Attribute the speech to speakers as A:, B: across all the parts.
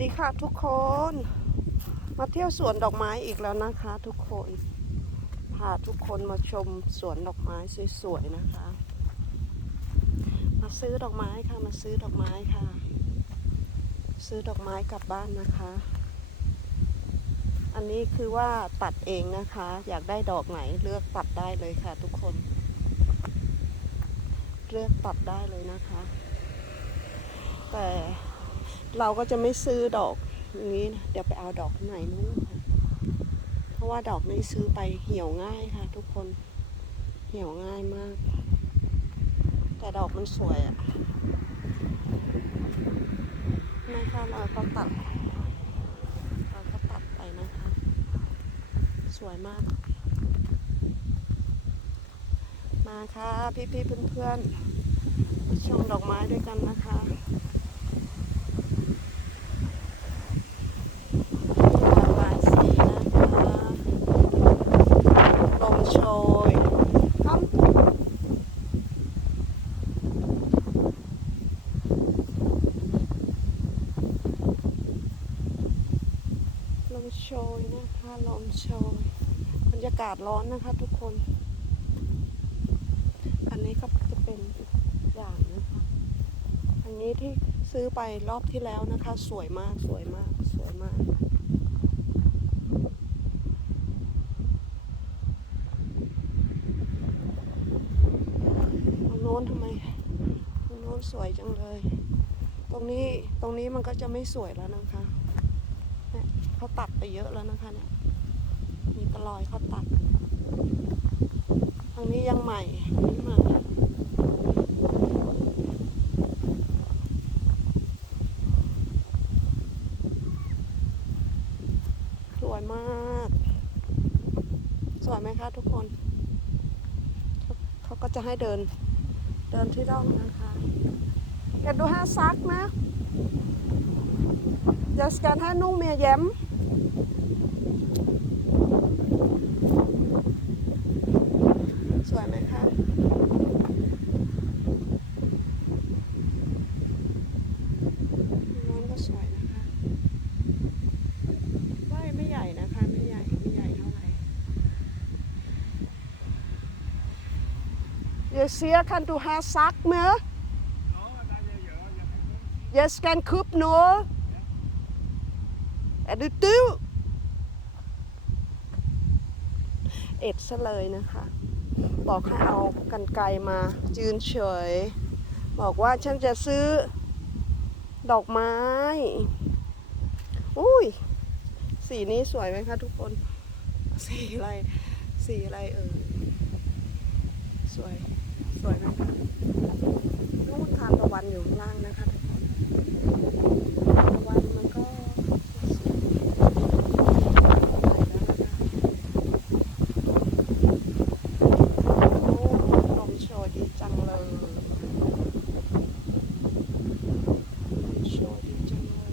A: ดีค่ะทุกคน มาเที่ยวสวนดอกไม้อีกแล้วนะคะทุกคนพาทุกคนมาชมสวนดอกไม้สวยๆนะคะ มาซื้อดอกไม้ค่ะมาซื้อดอกไม้ค่ะ ซื้อดอกไม้กลับบ้านนะคะ อันนี้คือว่าตัดเองนะคะ อยากได้ดอกไหนเลือกตัดได้เลยค่ะ ทุกคน เลือกตัดได้เลยนะคะ แต่ เราก็จะไม่ซื้อดอกอย่างนี้นะเดี๋ยวไปเอาดอกไหนนู้นเพราะว่าดอกนี้ซื้อไปเหี่ยวง่ายค่ะ ทุกคนเหี่ยวง่ายมาก แต่ดอกมันสวยอะนะคะเราก็ตัดเราก็ตัดไปนะคะ สวยมาก มาค่ะพี่ๆเพื่อนๆชมดอกไม้ด้วยกันนะคะ หลากหลายสีนะคะลมโชยครับลมโชย ชยบรรยากาศร้อนนะคะทุกคน อันนี้ก็จะเป็นอย่างนะคะอันนี้ที่ซื้อไปรอบที่แล้วนะคะ สวยมากสวยมากสวยมากตรงโน้นทำไมตรงโน้นสวยจังเลย ตรงนี้ตรงนี้มันก็จะไม่สวยแล้วนะคะเนี่ยเขาตัดไปเยอะแล้วนะคะเนี่ย มีตะลอยเขาตัดทางนี้ยังใหม่อันนี้ใหม่สวยมาก สวยไหมคะทุกคน เขาก็จะให้เดิน เดินที่ร่องนะคะแกดูห้าซักนะจะสแกนให้นุ่งเมียแย้มสวยไหมคะน้องก็สวยนะคะไม่ไม่ใหญ่นะคะ ไม่ใหญ่ ไม่ใหญ่เท่าไหร่ Je ser kan du have sagt med? Jeg skal købe noget. Er det du? เอ็ดซะเลยนะคะ บอกให้เอากันไกลมายืนเฉย บอกว่าฉันจะซื้อดอกไม้ อุ้ย สีนี้สวยไหมคะทุกคน สีอะไร สีอะไรเออ สวย สวยนะคะนู่นทานตะวันอยู่ข้างล่างนะคะทุกคนตะวันมันก็โอ้ลมโชยดีจังเลยลมโชยดีจังเลย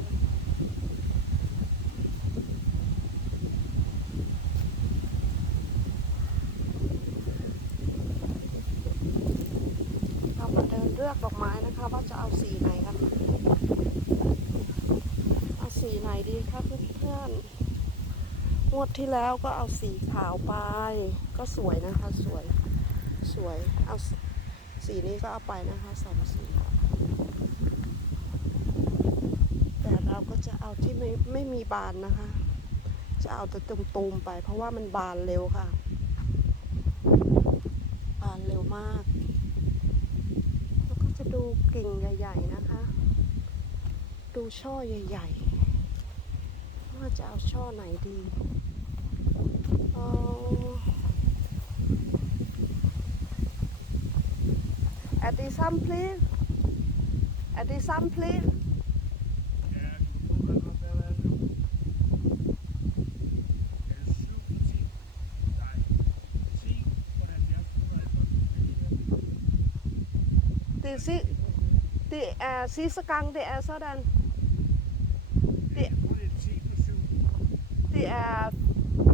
A: เรามาเดินเลือกดอกไม้นะคะ ว่าจะเอาสีไหนกัน เอาสีไหนดีคะเพื่ อนๆงวดที่แล้วก็เอาสีขาวไป ก็สวยนะคะสวยสวยเอาสีนี้ก็เอาไปนะคะสองสีแต่เราก็จะเอาที่ไม่ไม่มีบานนะคะ จะเอาแต่ตุ่มๆไป เพราะว่ามันบานเร็วค่ะ บานเร็วมาก แล้วก็จะดูกิ่งใหญ่ ๆนะคะ ดูช่อใหญ่ ๆ ว่าจะเอาช่อไหนดีเอาแอดดิซัมพลีสแอดดิซัมพลีสตีซิตีแอร์ซีสกังตีแอร์ซอดัน the uh,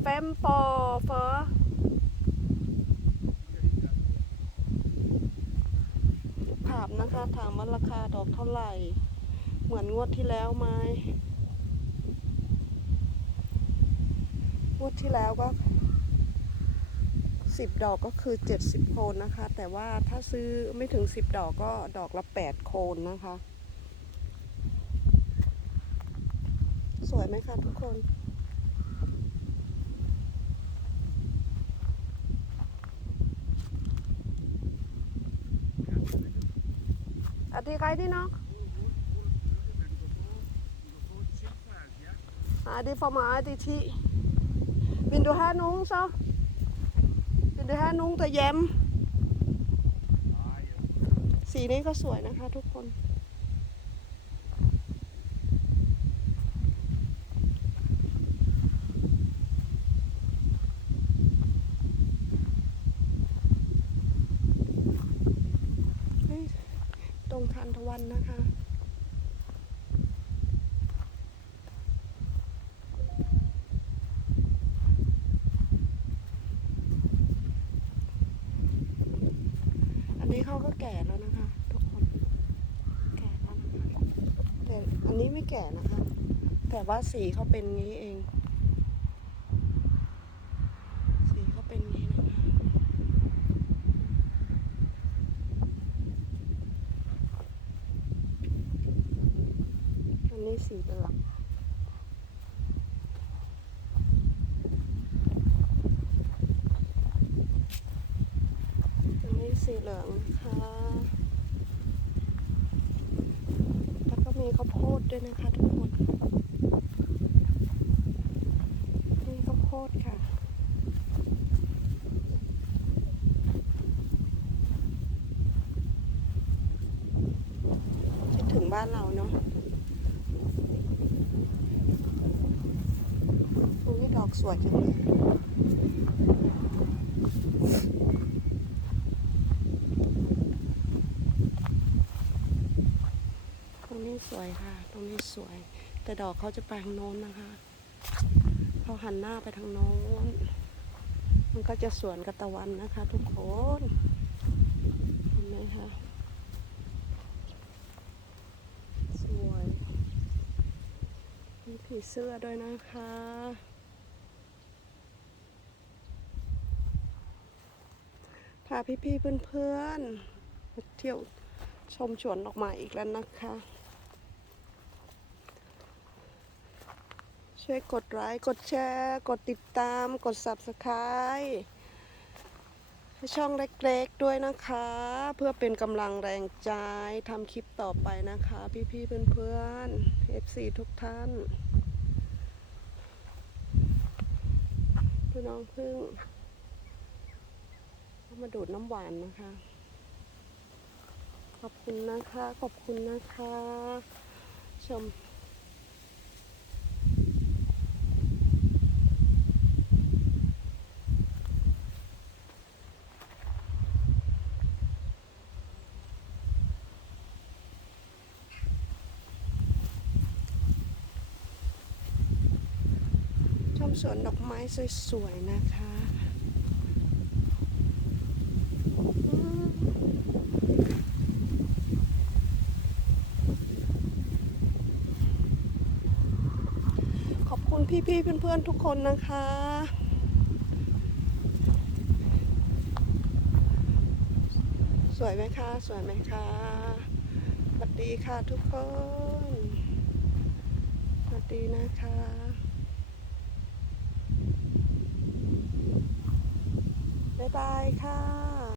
A: fame for for ถามนะคะถามว่าราคาดอกเท่าไหร่ เหมือนงวดที่แล้วไหมงวดที่แล้วก็สิบดอกก็คือเจ็ดสิบโคนนะคะ แต่ว่าถ้าซื้อไม่ถึงสิบดอกก็ดอกละแปดโคนนะคะ สวยไหมคะทุกคน อะ die rijdt die nog? Ah, det er for meget, det er 10. Vil du have nogen så? Vil du have nogen derhjemme? สีนี้ก็สวยนะคะทุกคน เฮ้ย ตรงทานตะวันนะคะอันนี้เขาก็แก่แล้วนะคะ ทุกคน แก่แล้วนะคะแต่อันนี้ไม่แก่นะคะ แต่ว่าสีเขาเป็นงี้เอง สีเขาเป็นงี้นะคะ อันนี้สีเป็นหลัก อันนี้ สีเหลืองนะคะแล้วก็มีข้าวโพดด้วยนะคะทุกคนนี่ข้าวโพดค่ะคิดถึงบ้านเราเนาะตรงนี้ดอกสวยจังเลย ตรงนี้ส วยค่ะ ตรงนี้สวย แต่ดอกเขาจะไปทางโน้นนะคะเขาหันหน้าไปทางโน้น มันก็จะสวนกับตะวันนะคะ ทุกคนเห็นไหมคะสวยมีผีเสื้อด้วยนะคะพาพี่ๆเพื่อนๆเที่ยวชมสวนดอกไม้อีกแล้วนะคะ ช่วยกดไลค์กดแชร์ กดติดตามกด subscribe ให้ช่องเล็กๆด้วยนะคะ เพื่อเป็นกำลังแรงใจทำคลิปต่อไปนะคะ พี่ๆเพื่อนๆ FC ทุกท่านพี่น้องพึ่งเข้ามาดูดน้ำหวานนะคะ ขอบคุณนะคะ ขอบคุณนะคะ ชม สวนดอกไม้สวยๆนะคะขอบคุณพี่ๆเพื่อนๆทุกคนนะคะ สวยไหมคะ สวยไหมคะสวัสดีค่ะทุกคนสวัสดีนะคะ บ๊ายบายค่ะ